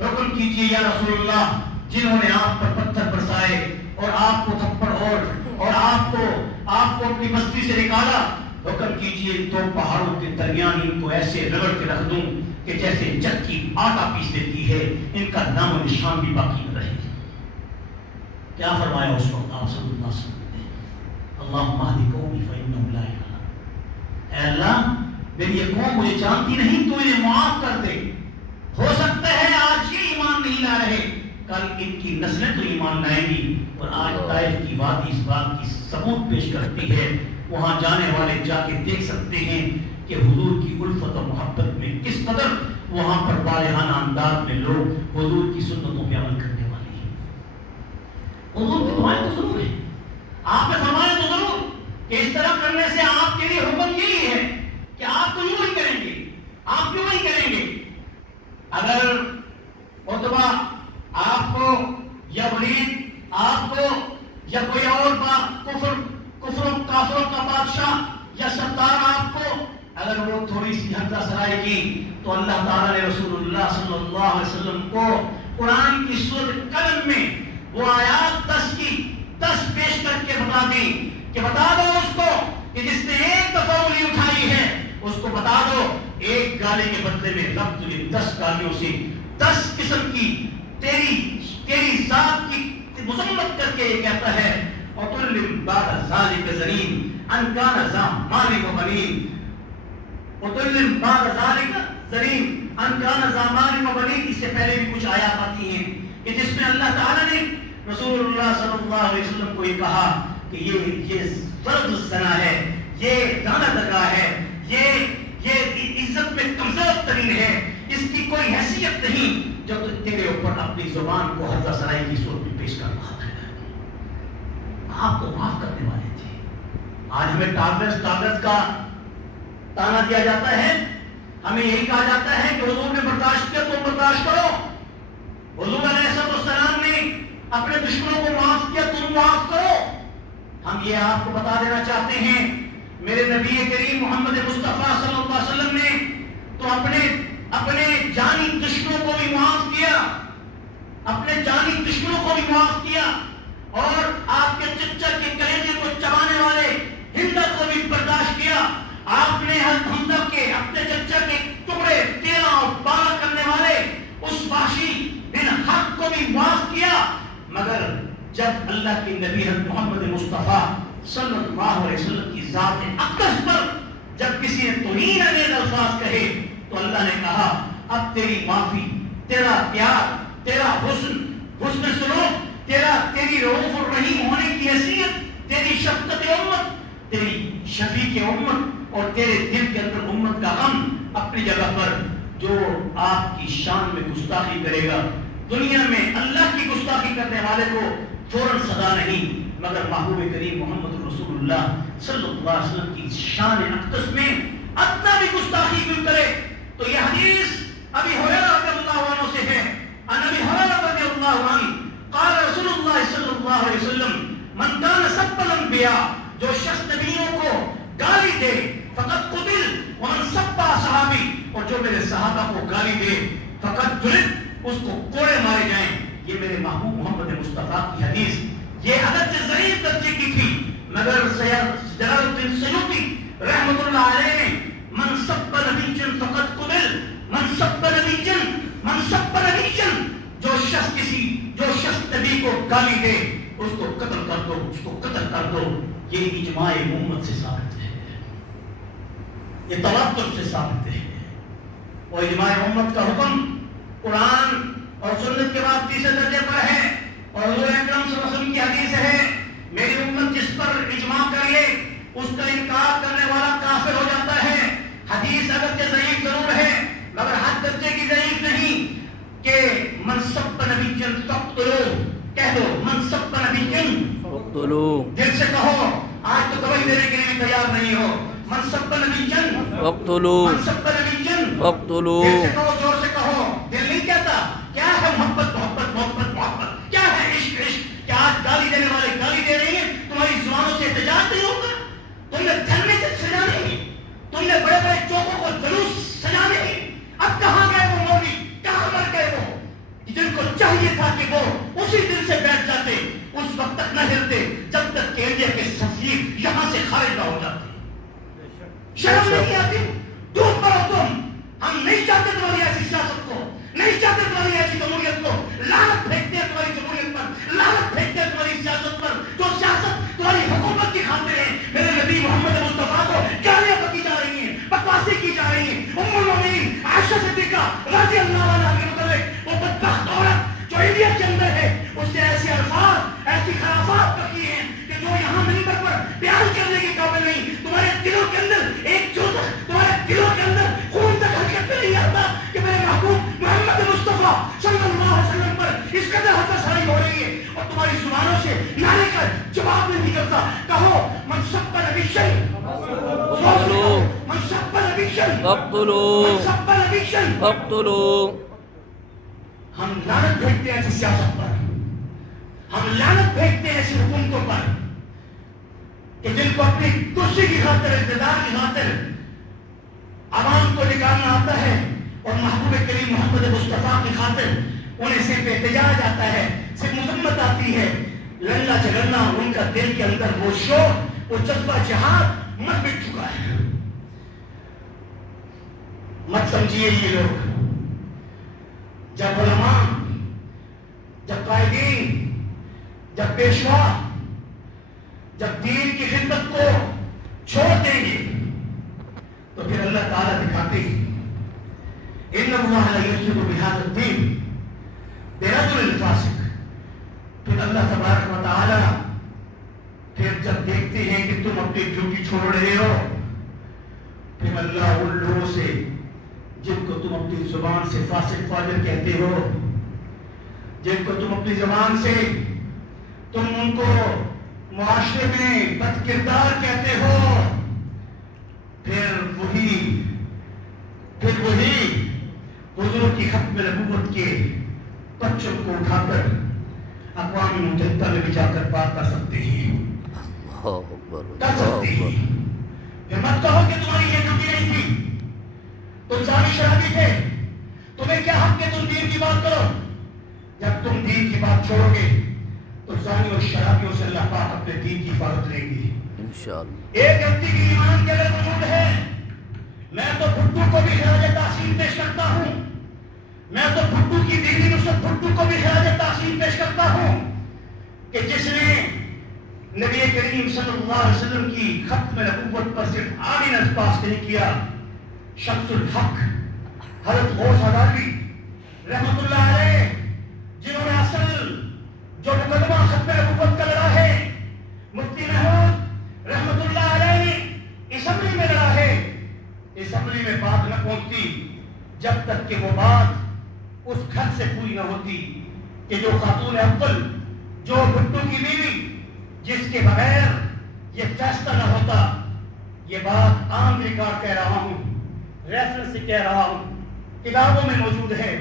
حکم کیجیے یا رسول اللہ، جنہوں نے آپ پر پتھر برسائے اور آپ کو تھپڑ اور آپ کو اپنی بستی سے نکالا، حکم کیجیے دو پہاڑوں کے درمیان ان کو ایسے رگڑ کے رکھ دوں کہ جیسے چکی آٹا پیس دیتی ہے، ان کا نام و نشان بھی باقی نہ رہے۔ کیا فرمایا اس وقت آپ صلی اللہ علیہ وسلم نے؟ اللہم اہد قومی فانہم لا یعلمون، اے اللہ میری یہ قوم مجھے جانتی نہیں، تو انہیں معاف کر دے۔ ہو سکتا ہے آج یہ ایمان نہیں لا رہے، کل ان کی نسلیں تو ایمان لائیں گی، اور آج طائف کی وادی اس بات کی ثبوت پیش کرتی ہے۔ وہاں جانے والے جا کے دیکھ سکتے ہیں کہ حضور کی الفت اور محبت میں کس قدر وہاں پر والہانہ انداز میں لوگ حضور کی سنتوں پہ عمل کرنے والے ہیں۔ حضور کی دعائیں تو ضرور ہیں، آپ نے فرمایا تو ضرور کہ اس طرح کرنے سے آپ کے لیے حکم یہی ہے کہ آپ تو یوں ہی کریں گے، آپ کیوں نہیں کریں گے؟ اگر عتبہ آپ کو یا ولید آپ کو یا کوئی اور کفر و کافروں کا بادشاہ یا سردار آپ کو اگر وہ تھوڑی سی حمزہ سرائی کی، تو اللہ تعالیٰ نے رسول اللہ صلی اللہ علیہ وسلم کو قرآن کی سورۃ قلم میں وہ آیات 10 کی 10 پیش کر کے بتا دی کہ بتا دو اس کو کہ جس نے ایک دفعہ انگلی اٹھائی ہے، اس کو بتا دو ایک گالی کے بدلے میں رب تجھے 10 گالیوں سے 10 قسم کی تیری ذات کی مذمت کر کے یہ کہتا ہے وَتُلِّمْ بَعْدَ ذَلِكَ زَنِيمٌ أَنْ كَانَ ذَا مَالٍ وَبَنِينَ، وَتُلِّمْ بَعْدَ ذَلِكَ زَنِيمٌ أَنْ كَانَ ذَا مَالٍ وَبَنِينَ۔ اس سے پہلے بھی کچھ آیات آتی ہیں کہ جس میں اللہ تعالیٰ نے رسول اللہ صلی اللہ علیہ وسلم کو یہ کہا کہ یہ ضرب الزنا ہے، یہ لعنت درگاہ ہے، یہ عزت میں کمزور ترین ہے، اس کی کوئی حیثیت نہیں جو تیرے اوپر اپنی زبان کو حمزہ سرائی کی صورت میں پیش کر رہا ہے۔ آپ کو معاف کرنے والے تھے۔ آج ہمیں ٹالرنس کا تانا دیا جاتا ہے، ہمیں یہی کہا جاتا ہے کہ حضور نے برداشت کیا تم برداشت کرو، حضور علیہ السلام نے اپنے دشمنوں کو معاف کیا تم معاف کرو۔ ہم یہ آپ کو بتا دینا چاہتے ہیں میرے نبی کریم محمد مصطفیٰ صلی اللہ علیہ وسلم نے تو اپنے جانی دشمنوں کو بھی معاف کیا، اپنے جانی دشمنوں کو بھی معاف کیا، اور آپ کے چچا کے کلیجے کو چبانے والے ہندہ کو بھی برداشت کیا۔ آپ نے حمزہ کے اپنے چچا کے ٹکڑے 13 اور 12 کرنے والے اس وحشی بن حق کو بھی معاف کیا، مگر جب اللہ کے نبی محمد مصطفیٰ صلی اللہ علیہ وسلم کی ذات اقدس پر جب کسی نے توہین انگیز الفاظ کہے تو اللہ نے کہا اب تیری معافی، تیرا پیار، تیرا حسن سلوک، تیری رؤوف الرحیم ہونے کی حیثیت، تیری شفقت امت، تیری شفیق امت اور تیرے دل کے اندر امت کا غم اپنی جگہ پر۔ جو آپ کی شان میں گستاخی کرے گا، دنیا میں اللہ کی گستاخی کرنے والے کو فوراً سزا نہیں، مگر محبوب کریم محمد رسول اللہ صلی اللہ علیہ وسلم کی شان اقدس میں اتنا بھی گستاخی کیوں کرے؟ تو یہ حدیث ابی ہریرہ رضی اللہ عنہ سے ہے، ان ابی ہریرہ رضی اللہ عنہ قال رسول اللہ صلی اللہ علیہ وسلم من کان سب الانبیاء، جو شخص نبیوں کو گالی دے فقط قتل ومن سب صحابی، اور جو میرے صحابہ کو گالی دے فقط جلد، اس کو کوڑے مارے جائیں۔ یہ میرے محبوب محمد مصطفیٰ کی حدیث، یہ اگرچہ ضعیف درجے کی تھی، مگر جلال الدین سیوطی رحمۃ اللہ علیہ نے من سب نبی فقط قتل، من سب نبی جو شخص نبی کو گالی دے اس کو قتل کر دو، اس کو قتل کر دو۔ یہ اجماع امت سے ثابت ہے، یہ تواتر سے ثابت ہے، اور اجماع امت کا حکم قرآن اور سنت کے بعد تیسرے درجے پر ہے، اور حضور اکرم صلی اللہ علیہ وسلم کی حدیث ہے میری امت جس پر اجماع کر لے اس کا انکار کرنے والا کافر ہو جاتا ہے۔ حدیث اگرچہ ضعیف ضرور ہے مگر حد درجے کی ضعیف نہیں کہ من سب نبی فاقتلوہ، کہہ دو من سب نبی فاقتلوہ، دل سے کہو، آج تو گواہی دینے کے لیے بھی تیار نہیں ہو، من سب نبی فاقتلوہ، من سب نبی فاقتلوہ، دل سے کہو، زور سے کہو، دل نہیں کہتا۔ کیا ہے محبت محبت محبت محبت، کیا ہے عشق عشق؟ کیا آج گالی دینے والے گالی دے رہی ہیں، تمہاری زبانوں سے احتجاج نہیں ہوگا؟ تم نے دھرنے سے سجانے ہی، تم نے بڑے بڑے چوکوں کو جلوس سجانے ہی، اب کہاں گئے وہ مولوی، کہاں مر گئے وہ؟ جن کو چاہیے تھا کہ وہ اسی دن سے بیٹھ جاتے، اس وقت تک نہ ہلتے جب تک کہ انڈیا کے سفیر یہاں سے خارج نہ ہو جاتے۔ شرم نہیں آتی؟ دودھ پڑو تم، ہم نہیں چاہتے تمہاری ایسی سیاست کو، نہیں چاہتے تمہاری ایسی جمہوریت کو، لعنت پھینکتے ہیں تمہاری جمہوریت پر، لعنت پھینکتے ہیں تمہاری سیاست پر، جو سیاست تمہاری حکومت کی خاطر ہے۔ میرے نبی محمد مصطفیٰ کو گالیاں بکی جا رہی ہیں، بکواسی کی جا رہی ہیں۔ ام المؤمنین عائشہ صدیقہ رضی اللہ عنہا کے متعلق وہ بدبخت عورت جو انڈیا کے اندر ہے، اس سے ایسے الفاظ، ایسی خرافات بکی ہیں کہ جو یہاں منبر پر بیان کرنے کے قابل نہیں۔ تمہارے دلوں کے اندر ایک جوش، تمہارے دلوں کے اندر خون تک حرکت میں نہیں آتا کہ میرے محبوب محمد مصطفیٰ صلی اللہ علیہ وسلم پر اس قدر حد ساری ہو رہی ہے، اور تمہاری زبانوں سے نعرے کا جواب نہیں نکلتا۔ کہو من سب نبی شن من سب نبی شن من سب نبی شن۔ ہم لعنت پھینکتے ہیں ایسی سیاست پر، ہم لعنت پھینکتے ہیں ایسی حکومتوں پر کہ جن کو اپنی کرسی کی خاطر، اقتدار کی خاطر عوام کو نکالنا آتا ہے، اور محبوب کریم محمد مصطفیٰ کی خاطر انہیں صرف احتجاج آتا ہے، صرف مذمت آتی ہے۔ لڑنا جھگڑنا ان کا دل کے اندر وہ شوق، وہ جذبہ جہاد مر مٹ چکا ہے۔ مت سمجھیے یہ لوگ، جب علماء، جب قائدین، جب پیشوا جب دین کی خدمت کو چھوڑ دیں گے تو پھر اللہ تعالیٰ دکھاتے ہیں ان اللہ لا یشرک بہذا الدین برجل الفاسق۔ پھر اللہ تبارک و تعالیٰ پھر جب دیکھتے ہیں کہ تم اپنی ڈیوٹی چھوڑ رہے ہو، پھر اللہ ان لوگوں سے جن کو تم اپنی زبان سے فاسق فاجر کہتے ہو، جن کو تم اپنی زبان سے تم ان کو معاشرے میں بد کردار کہتے ہو، پھر وہی حضور کی ختم نبوت کے بچوں کو اٹھا کر اقوام متحدہ میں بھی جا کر بات کر سکتے ہیں، کر سکتے ہیں۔ پھر مت کہو کہ تمہاری یہ ڈیوٹی نہیں تھی، تم زانی شرابی تھے، تمہیں کیا حق ہے تم دین کی بات کرو؟ جب تم دین کی بات چھوڑو گے تو زانی اور شرابیوں سے اللہ پاک اپنے دین کی حفاظت لیں گے انشاءاللہ۔ ایک ویکتی کی ایمان کے اگر وجود ہے، میں تو بھٹو کو بھی خراج تحسین پیش کرتا ہوں، میں تو بھٹو کی بیوی نصرت بھٹو کو بھی خراج تحسین پیش کرتا ہوں کہ جس نے نبی کریم صلی اللہ علیہ وسلم کی ختم نبوت پر صرف آمین پاس نہیں کیا، شمس الحق حضرت غوث اداوی رحمت اللہ علیہ، جنہوں نے اصل جو مقدمہ ختم نبوت کا لڑا ہے، مفتی محمود رحمت اللہ علیہ نے اسمبلی میں لڑا ہے، اسمبلی میں بات نہ پہنچتی جب تک کہ وہ بات اس گھر سے پوری نہ ہوتی کہ جو خاتون افضل، جو بھٹو کی بیوی، جس کے بغیر یہ فیصلہ نہ ہوتا۔ یہ بات عام ریکارڈ کہہ رہا ہوں، ریفرنس سے کہہ رہا ہوں، کتابوں میں موجود ہے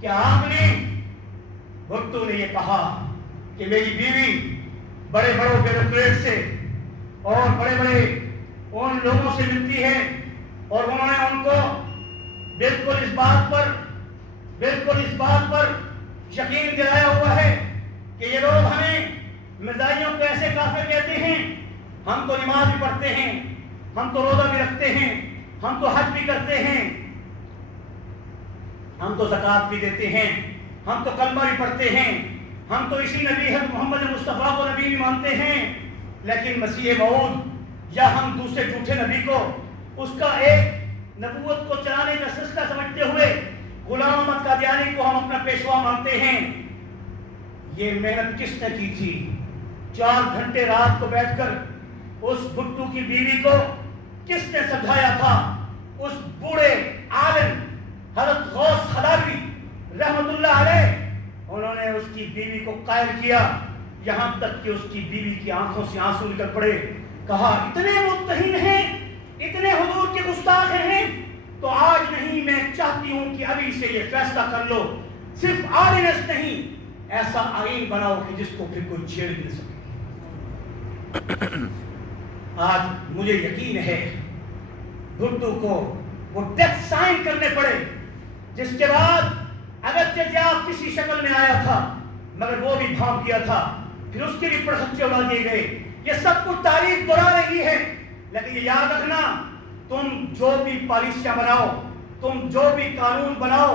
کہ آپ نے بھٹو نے یہ کہا کہ میری بیوی بڑے بڑوں بیوروکریٹ سے اور بڑے بڑے ان لوگوں سے ملتی ہے، اور انہوں نے ان کو بالکل اس بات پر یقین دلایا ہوا ہے کہ یہ لوگ ہمیں مرزائیوں کو ایسے کافر کہتے ہیں، ہم تو نماز بھی پڑھتے ہیں، ہم تو روزہ بھی رکھتے ہیں، ہم تو حج بھی کرتے ہیں، ہم تو زکوٰۃ بھی دیتے ہیں، ہم تو کلمہ بھی پڑھتے ہیں، ہم تو اسی نبی محمد مصطفیٰ کو نبی بھی مانتے ہیں، لیکن مسیح موعود یا ہم دوسرے جھوٹے نبی کو اس کا ایک نبوت کو چلانے کا سلسلہ سمجھتے ہوئے غلام احمد قادیانی کو ہم اپنا پیشوا مانتے ہیں۔ یہ محنت کس نے کی تھی؟ 4 گھنٹے رات کو بیٹھ کر اس بھٹو کی بیوی کو کس نے سمجھایا تھا؟ اس بوڑھے عالم حضرت غوث اداوی رحمت اللہ علیہ، انہوں نے اس کی بیوی کو قائل کیا، یہاں تک کہ اس کی بیوی کی آنکھوں سے آنسو نکل پڑے۔ کہا اتنے متہم ہیں، اتنے حضور کے گستاخ ہیں، تو آج نہیں، میں چاہتی ہوں کہ ابھی سے یہ فیصلہ کر لو، صرف آرڈیننس نہیں، ایسا آئین بناؤ کہ جس کو پھر کوئی چھیڑ نہیں سکے۔ آج مجھے یقین ہے بھٹو کو وہ ڈیتھ سائن کرنے پڑے، جس کے بعد اگرچہ ضیاف کسی شکل میں آیا تھا مگر وہ بھی بھاگ گیا تھا، پھر اس کے بھی پرخچے اڑا دیے گئے۔ یہ سب کچھ تاریخ دہرا رہی ہے، لیکن یہ یاد رکھنا تم جو بھی پالیسیاں بناؤ، تم جو بھی قانون بناؤ،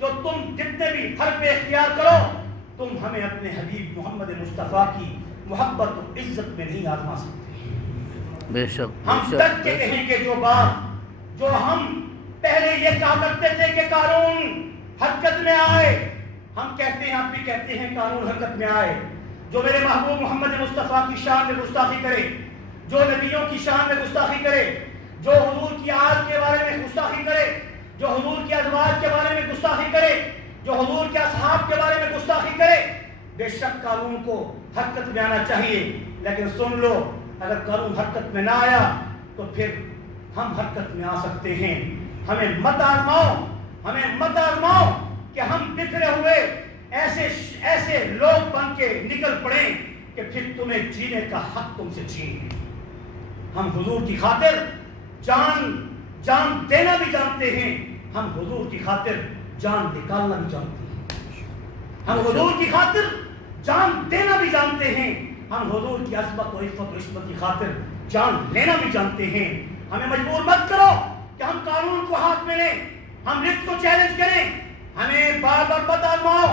جو تم جتنے بھی حرف اختیار کرو، تم ہمیں اپنے حبیب محمد مصطفیٰ کی محبت و عزت میں نہیں آزما سکتے۔ بے شک ہم ڈٹ کے کہیں کہ جو بات جو ہم پہلے یہ کہا کرتے تھے کہ قانون حرکت میں آئے، ہم کہتے ہیں، آپ بھی کہتے ہیں قانون حرکت میں آئے۔ جو میرے محبوب محمد مصطفیٰ کی شان میں گستاخی کرے، جو نبیوں کی شان میں گستاخی کرے، جو حضور کی آل کے بارے میں گستاخی کرے، جو حضور کی ازواج کے بارے میں گستاخی کرے، جو حضور کے اصحاب کے بارے میں گستاخی کرے، بے شک قانون کو حرکت میں آنا چاہیے۔ لیکن سن لو، اگر قانون حرکت میں نہ آیا تو پھر ہم حرکت میں آ سکتے ہیں۔ ہمیں مت آزماؤ کہ ہم بکھرے ہوئے ایسے لوگ بن کے نکل پڑیں کہ پھر تمہیں جینے کا حق تم سے چھین۔ ہم حضور کی خاطر جان دینا بھی جانتے ہیں، ہم حضور کی خاطر جان نکالنا بھی جانتے ہیں، ہم حضور کی خاطر جان دینا بھی جانتے ہیں، ہم حضور کی عظمت و عفت و عصمت کی خاطر جان لینا بھی جانتے ہیں۔ ہمیں مجبور مت کرو کہ ہم قانون کو ہاتھ میں لیں، ہم رت کو چیلنج کریں، ہمیں بار بار مت آزماؤ۔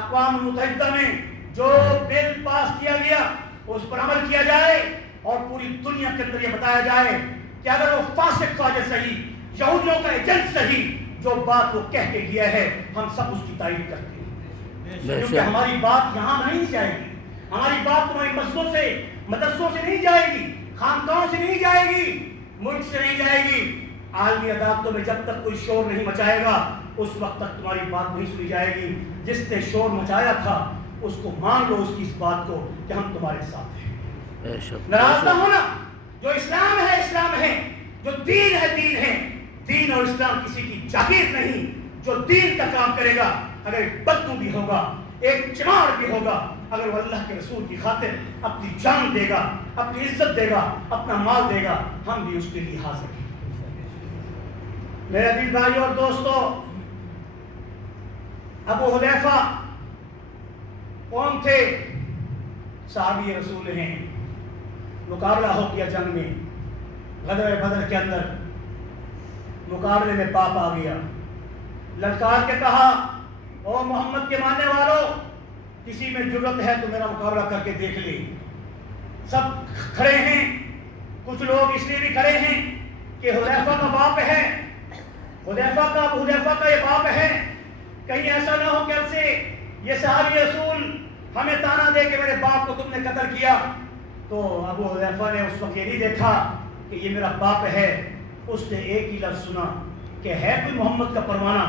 اقوام متحدہ میں جو بل پاس کیا گیا اس پر عمل کیا جائے اور پوری دنیا کے اندر یہ بتایا جائے کہ اگر وہ فاسق فاجر صحیح، یہودیوں کا ایجنٹ صحیح، جو بات وہ کہہ کے گیا ہے ہم سب اس کی تائید کرتے ہیں، کیونکہ ہماری بات یہاں نہیں جائے گی، ہماری بات تمہاری مسجدوں سے، مدرسوں سے نہیں جائے گی، خانقاہوں سے نہیں جائے گی، ملک سے نہیں جائے گی۔ عالمی عدالتوں میں جب تک کوئی شور نہیں مچائے گا اس وقت تک تمہاری بات نہیں سنی جائے گی۔ جس نے شور مچایا تھا اس کو مان لو، اس کی اس بات کو کہ ہم تمہارے ساتھ ہیں۔ ناراض نہ ہونا، جو اسلام ہے اسلام ہے، جو دین ہے دین ہے۔ دین اور اسلام کسی کی جاگیر نہیں، جو دین کا کام کرے گا، اگر ایک بدو بھی ہوگا، ایک چمار بھی ہوگا، اگر وہ اللہ کے رسول کی خاطر اپنی جان دے گا، اپنی عزت دے گا، اپنا مال دے گا، ہم بھی اس کے لیے حاضر ہیں۔ میرے عزیز بھائیو اور دوستو، ابو حذیفہ کون تھے؟ صحابی رسول ہیں۔ مقابلہ ہو گیا جنگ میں، غزوہ بدر کے اندر مقابلے میں باپ آ گیا، للکار کے کہا او محمد کے ماننے والوں، کسی میں جرت ہے تو میرا مقابلہ کر کے دیکھ لے۔ سب کھڑے ہیں، کچھ لوگ اس لیے بھی کھڑے ہیں کہ حذیفہ کا باپ ہے، حذیفہ کا یہ باپ ہے، کہیں ایسا نہ ہو کہ اب سے یہ صحابی رسول ہمیں تانا دے کہ میرے باپ کو تم نے قتل کیا۔ تو ابو حذیفہ نے اس وقت یہ نہیں دیکھا کہ یہ میرا باپ ہے، اس نے ایک ہی لفظ سنا کہ ہے کوئی محمد کا پروانہ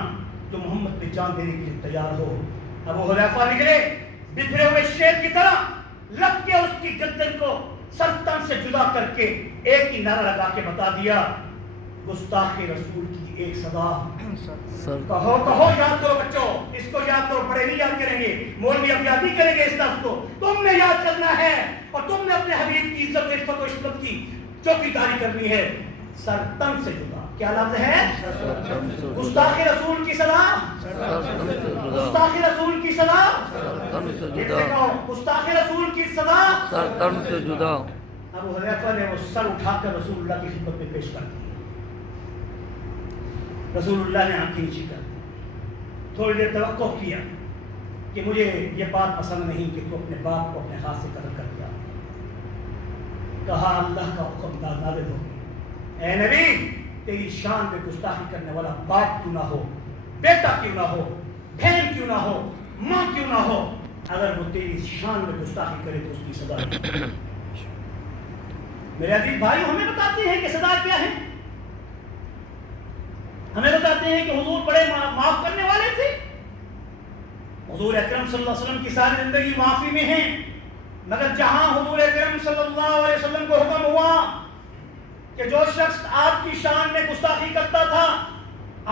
جو محمد پہ جان دینے کے لیے تیار ہو۔ ابو حذیفہ نکلے بکھرے ہوئے شیر کی طرح، لگ کے اس کی گردن کو سر تن سے جدا کر کے ایک ہی نعرہ لگا کے بتا دیا، گستاخ رسول کی ایک صدا، کہو کہو، یاد کرو بچوں، اس کو یاد کرو، بڑے نہیں یاد کریں گے، مولوی اب یاد نہیں کریں گے اس لفظ کو، تم نے یاد کرنا ہے اور تم نے اپنے حبیب کی عزت و عفت و عصمت کی چوکیداری کرنی ہے۔ سر تن سے جدا، کیا لفظ ہے؟ گستاخ رسول کی صدا، گستاخ رسول کی صدا، گستاخ رسول کی صدا، سر تن سے جدا۔ ابو حذیفہ نے وہ سر اٹھا کر رسول اللہ کی خدمت میں پیش کر دیا۔ رسول اللہ نے آنکھیں نیچی کر دی، تھوڑی دیر توقف کیا کہ مجھے یہ بات پسند نہیں کہ تو اپنے باپ کو اپنے ہاتھ سے قتل کر دیا۔ کہا اللہ کا حکم نازل ہو گیا، اے نبی تیری شان میں گستاخی کرنے والا باپ کیوں نہ ہو، بیٹا کیوں نہ ہو، بہن کیوں نہ ہو، ماں کیوں نہ ہو، اگر وہ تیری شان میں گستاخی کرے تو اس کی سزا ہے۔ میرے عزیز بھائی، ہمیں بتاتے ہیں کہ سزا کیا ہے، ہمیں بتاتے ہیں کہ حضور بڑے معاف کرنے والے تھے۔ حضور اکرم صلی اللہ علیہ وسلم کی ساری زندگی معافی میں ہے، مگر جہاں حضور اکرم صلی اللہ علیہ وسلم کو حکم ہوا کہ جو شخص آپ کی شان میں گستاخی کرتا تھا،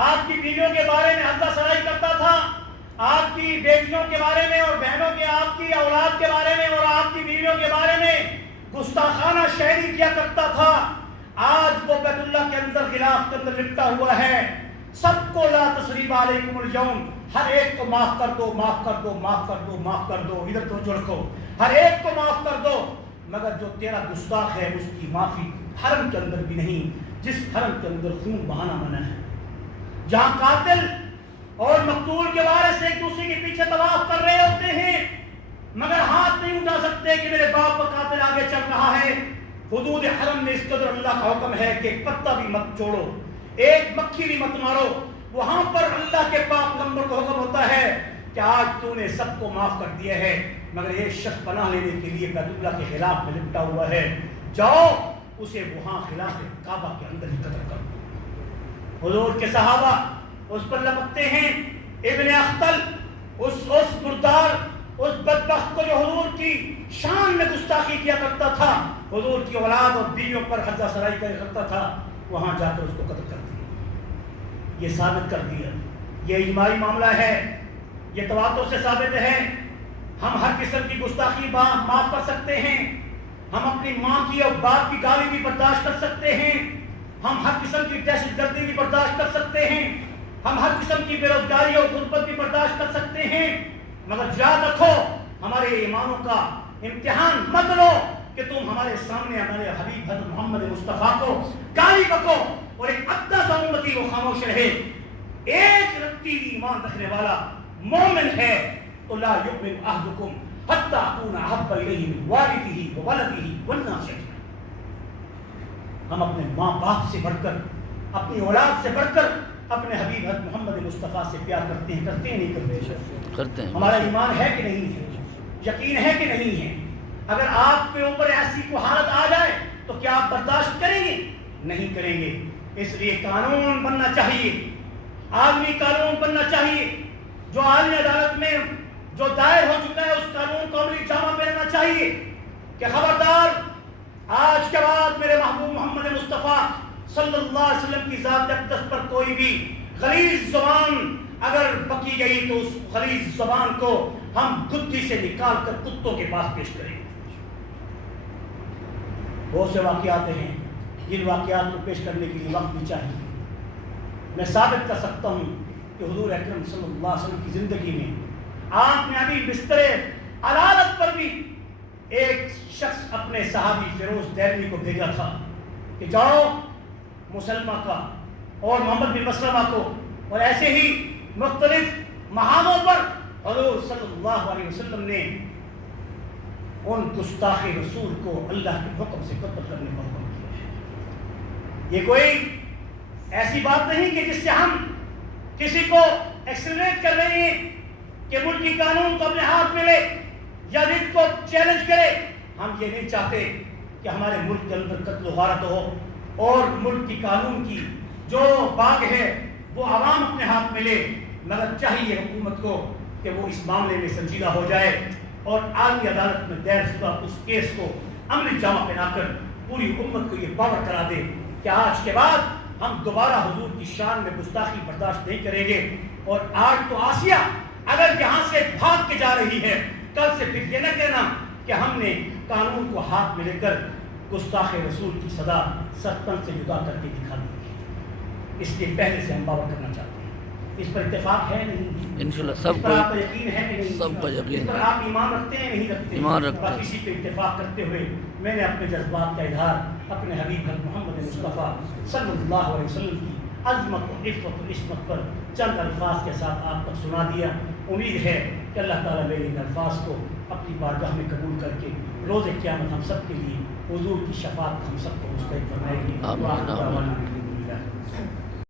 آپ کی بیویوں کے بارے میں حد سرائی کرتا تھا، آپ کی بیٹیوں کے بارے میں اور بہنوں کے، آپ کی اولاد کے بارے میں اور آپ کی بیویوں کے بارے میں گستاخانہ شاعری کیا کرتا تھا، آج وہ بیت اللہ کے اندر غلاف کے اندر لپٹا ہوا ہے، سب کو لا تثریب علیکم الیوم، ہر ایک کو معاف کر دو، معاف کر دو، معاف کر دو، معاف کر دو، ادھر توجہ رکھو، ہر ایک کو معاف کر دو، مگر جو تیرا گستاخ ہے اس کی معافی حرم کے اندر بھی نہیں، جس حرم کے اندر خون بہانا منع ہے، جہاں قاتل اور مقتول کے وارث ایک دوسرے کے پیچھے طواف کر رہے ہوتے ہیں مگر ہاتھ نہیں اٹھا سکتے کہ میرے باپ کا قاتل آگے چل رہا ہے۔ حدود حرم میں اس قدر اللہ کا حکم ہے کہ ایک پتا بھی مت چھوڑو، ایک مکھی بھی مت مارو۔ وہاں پر اللہ کے پاک نمبر کو حکم ہوتا ہے کہ آج تو نے سب کو معاف کر دیا ہے مگر ایک شخص پناہ لینے کے لیے بیت اللہ کے خلاف میں لپٹا ہوا ہے، جاؤ اسے وہاں خلاف کعبہ کے اندر ہی قتل کرو۔ حضور کے صحابہ اس پر لپکتے ہیں، ابن اختل اس مردار، اس بدبخت کو جو حضور کی شان میں گستاخی کیا کرتا تھا، حضور کی اولاد اور بیویوں پر حجہ سرائی کرتا تھا، وہاں جا کر اس کو قتل کر دیا۔ یہ ثابت کر دیا، یہ اجماعی معاملہ ہے، یہ تواتر سے ثابت ہے۔ ہم ہر قسم کی گستاخی معاف کر سکتے ہیں، ہم اپنی ماں کی اور باپ کی گالی بھی برداشت کر سکتے ہیں، ہم ہر قسم کی دہشت گردی بھی برداشت کر سکتے ہیں، ہم ہر قسم کی بے روزگاری اور غربت بھی برداشت کر سکتے ہیں، مگر یاد رکھو ہمارے ایمانوں کا امتحان مت لو کہ تم ہمارے سامنے ہمارے حبیب حضرت محمد مصطفیٰ کو گالی بکو اور ایک ادنا سا امتی کو خاموش رہے۔ ایک رتی ایمان رکھنے والا مومن ہے تو لا یؤمن احدکم حتی اکون احب الیہ من والدہ وولدہ والناس اجمعین۔ ہم اپنے ماں باپ سے بڑھ کر، اپنی اولاد سے بڑھ کر اپنے حبیب حضرت محمد مصطفیٰ سے پیار کرتے ہیں نہیں کرتے ہیں؟ ہمارا ایمان ہے کہ نہیں ہے؟ یقین ہے کہ نہیں ہے؟ اگر آپ کے اوپر ایسی کوئی حالت آ جائے تو کیا آپ برداشت کریں گے؟ نہیں کریں گے۔ اس لیے قانون بننا چاہیے، عالمی قانون بننا چاہیے، جو عالمی عدالت میں جو دائر ہو چکا ہے اس قانون کو عملی جامہ پہننا چاہیے کہ خبردار آج کے بعد میرے محبوب محمد مصطفیٰ صلی اللہ علیہ وسلم کی ذات اقدس پر کوئی بھی غلیظ زبان اگر بکی گئی تو اس غلیظ زبان کو ہم گدی سے نکال کر کتوں کے پاس پیش کریں گے۔ بہت سے واقعات ہیں، جن واقعات کو پیش کرنے کے لیے وقت بھی چاہیے۔ میں ثابت کر سکتا ہوں کہ حضور اکرم صلی اللہ علیہ وسلم کی زندگی میں آپ نے ابھی بستر عدالت پر بھی ایک شخص اپنے صحابی فیروز دہلوی کو بھیجا تھا کہ جاؤ مسلمہ کا اور محمد بن مسلمہ کو، اور ایسے ہی مختلف مہاموں پر حضور صلی اللہ علیہ وسلم نے ان گستاخ رسول کو اللہ کے حکم سے قتل کرنے کا حکم کیا ہے۔ یہ کوئی ایسی بات نہیں کہ جس سے ہم کسی کو ایکسلریٹ کر رہے ہیں کہ ملکی قانون کو اپنے ہاتھ میں لے یا ضد کو چیلنج کرے۔ ہم یہ نہیں چاہتے کہ ہمارے ملک کے اندر قتل و غارت ہو اور ملک کی قانون کی جو باغ ہے وہ عوام اپنے ہاتھ میں لے، مگر چاہیے حکومت کو کہ وہ اس معاملے میں سنجیدہ ہو جائے اور عالمی عدالت میں دائر شدہ اس کیس کو عملی جامہ پہنا کر پوری امت کو یہ باور کرا دے کہ آج کے بعد ہم دوبارہ حضور کی شان میں گستاخی برداشت نہیں کریں گے۔ اور آج تو آسیہ اگر یہاں سے بھاگ کے جا رہی ہے، کل سے پھر یہ نہ کہنا کہ ہم نے قانون کو ہاتھ میں لے کر گستاخ رسول کی سزا سرطن سے جدا کر کے دکھا دی۔ اس لیے پہلے سے ہم باور کرنا چاہتے ہیں۔ اس پر اتفاق ہے نہیں؟ انشاءاللہ سب پر آپ یقین ہے کہ نہیں؟ سب پر یقین اس پر آپ ایمان رکھتے ہیں نہیں رکھتے؟ ایمان رکھتے ہیں۔ اور اسی پہ اتفاق کرتے ہوئے میں نے اپنے جذبات کا اظہار اپنے حبیب محمد مصطفیٰ صلی اللہ علیہ وسلم کی عظمت و عفت و عصمت پر چند الفاظ کے ساتھ آپ تک سنا دیا۔ امید ہے کہ اللہ تعالیٰ میرے ان الفاظ کو اپنی بارگاہ میں قبول کر کے روز قیامت ہم سب کے لیے حضور کی شفاعت ہم سب کو مستحق فرمائے گی۔ آمین۔